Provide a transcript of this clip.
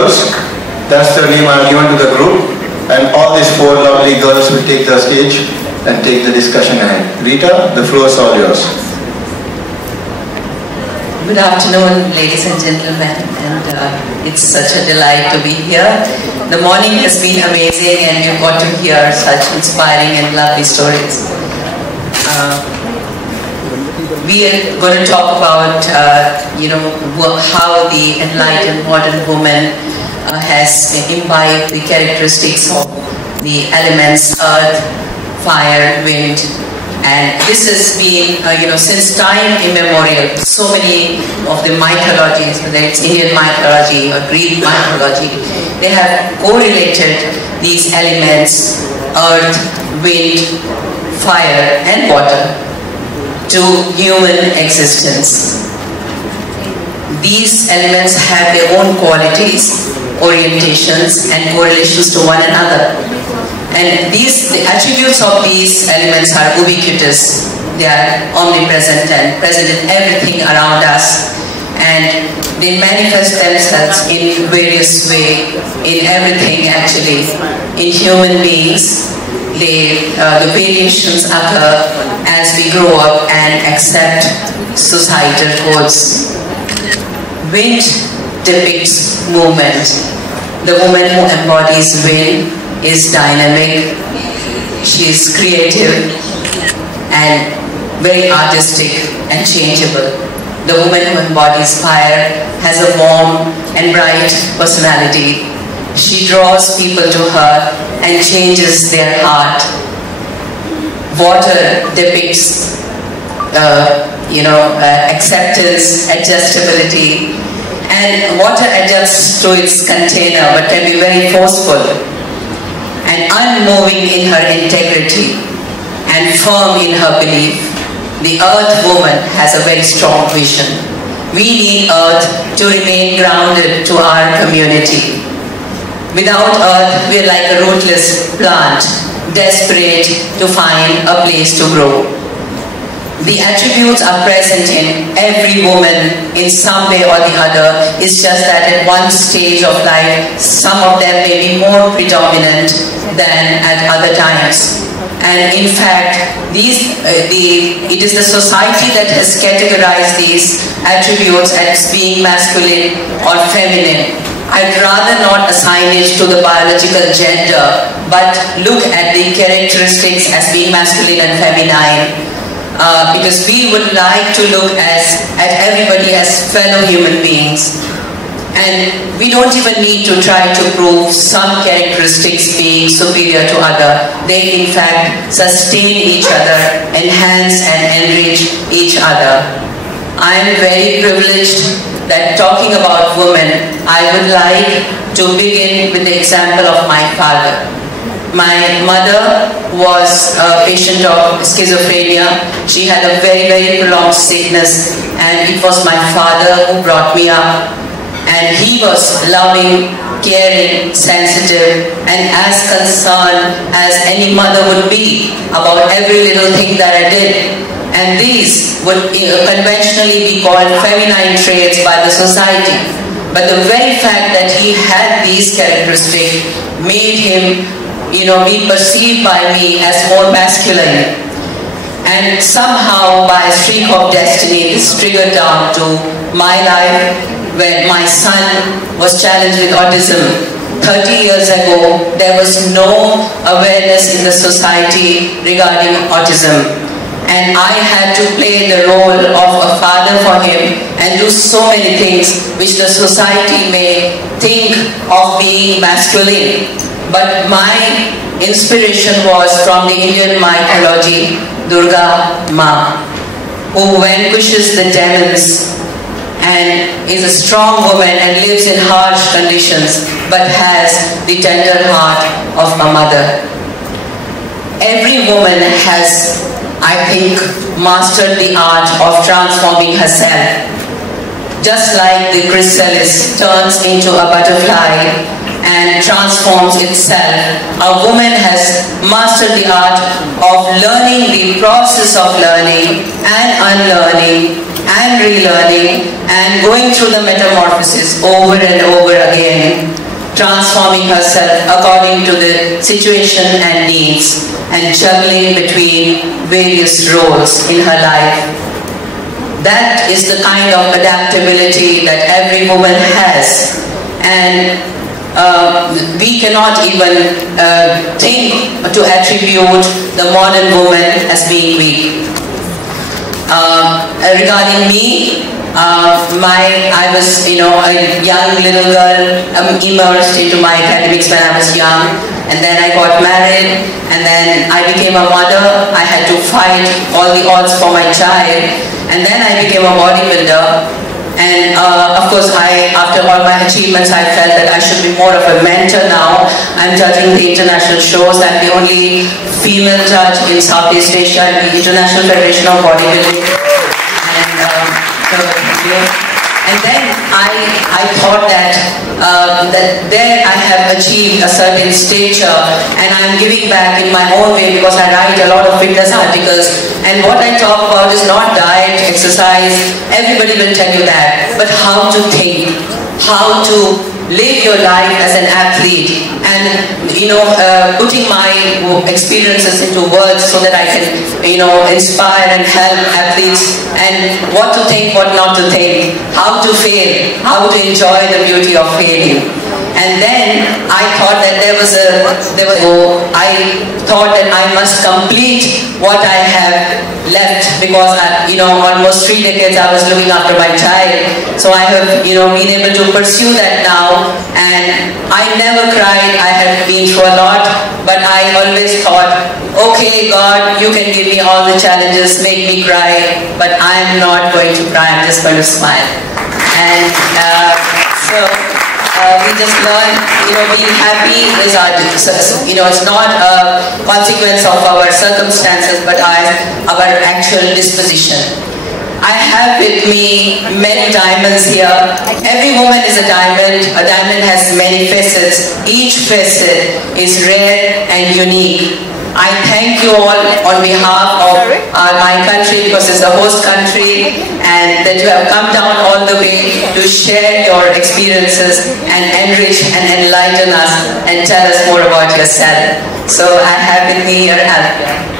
Girls. That's the name I've given to the group. And all these four lovely girls will take the stage and take the discussion ahead. Rita, the floor is all yours. Good afternoon, ladies and gentlemen, and it's such a delight to be here. The morning has been amazing, and you got to hear such inspiring and lovely stories. We are going to talk about, how the enlightened modern woman has imbibed the characteristics of the elements earth, fire, wind. And this has been, since time immemorial. So many of the mythologies, whether it's Indian mythology or Greek mythology, they have correlated these elements, earth, wind, fire, and water, to human existence. These elements have their own qualities, orientations, and correlations to one another. And the attributes of these elements are ubiquitous. They are omnipresent and present in everything around us. And they manifest themselves in various ways, in everything actually. In human beings, the variations occur as we grow up and accept societal codes. Wind depicts movement. The woman who embodies wind is dynamic, she is creative and very artistic and changeable. The woman who embodies fire has a warm and bright personality. She draws people to her and changes their heart. Water depicts acceptance, adjustability, and water adjusts to its container but can be very forceful and unmoving in her integrity and firm in her belief. The earth woman has a very strong vision. We need earth to remain grounded to our community. Without earth, we are like a rootless plant, desperate to find a place to grow. The attributes are present in every woman in some way or the other. It's just that at one stage of life, some of them may be more predominant than at other times. And in fact, it is the society that has categorized these attributes as being masculine or feminine. I'd rather not assign it to the biological gender, but look at the characteristics as being masculine and feminine. Because we would like to look at everybody as fellow human beings. And we don't even need to try to prove some characteristics being superior to other. They in fact sustain each other, enhance and enrich each other. I am very privileged that talking about women, I would like to begin with the example of my father. My mother was a patient of schizophrenia. She had a very, very prolonged sickness, and it was my father who brought me up. And he was loving, caring, sensitive, and as concerned as any mother would be about every little thing that I did. And these would conventionally be called feminine traits by the society. But the very fact that he had these characteristics made him be perceived by me as more masculine. And somehow, by a streak of destiny, this triggered down to my life when my son was challenged with autism. 30 years ago, there was no awareness in the society regarding autism. And I had to play the role of a father for him and do so many things which the society may think of being masculine. But my inspiration was from the Indian mythology, Durga Ma, who vanquishes the demons and is a strong woman and lives in harsh conditions, but has the tender heart of a mother. Every woman has, I think, mastered the art of transforming herself. Just like the chrysalis turns into a butterfly and transforms itself, a woman has mastered the art of learning, the process of learning and unlearning and relearning and going through the metamorphosis over and over again transforming herself according to the situation and needs, and juggling between various roles in her life. That is the kind of adaptability that every woman has, and we cannot even think to attribute the modern woman as being weak. Regarding me, I was, a young little girl, immersed into my academics when I was young, and then I got married, and then I became a mother. I had to fight all the odds for my child. And then I became a bodybuilder, and of course after all my achievements I felt that I should be more of a mentor now. I'm judging the international shows. I'm the only female judge in Southeast Asia at the International Federation of Bodybuilding. And then I thought that there I have achieved a certain stature, and I'm giving back in my own way because I write a lot of fitness articles, and what I talk about is not diet, exercise, everybody will tell you that, but how to think, how to live your life as an athlete, and putting my experiences into words so that I can inspire and help athletes, and what to think, what not to think, how to fail, how to enjoy the beauty of failing. And then I thought that I thought that I must complete what I have left, because almost 3 decades I was looking after my child. So I have been able to pursue that now, and I never cried. I have been through a lot, but I always thought, okay God, you can give me all the challenges, make me cry, but I'm not going to cry, I'm just going to smile. And we just learn, being happy is our, it's not a consequence of our circumstances, but our actual disposition. I have with me many diamonds here. Every woman is a diamond. A diamond has many facets. Each facet is rare and unique. I thank you all on behalf of my country, because it's a host country, and that you have come down all the way to share your experiences and enrich and enlighten us and tell us more about yourself. So I have with me your help.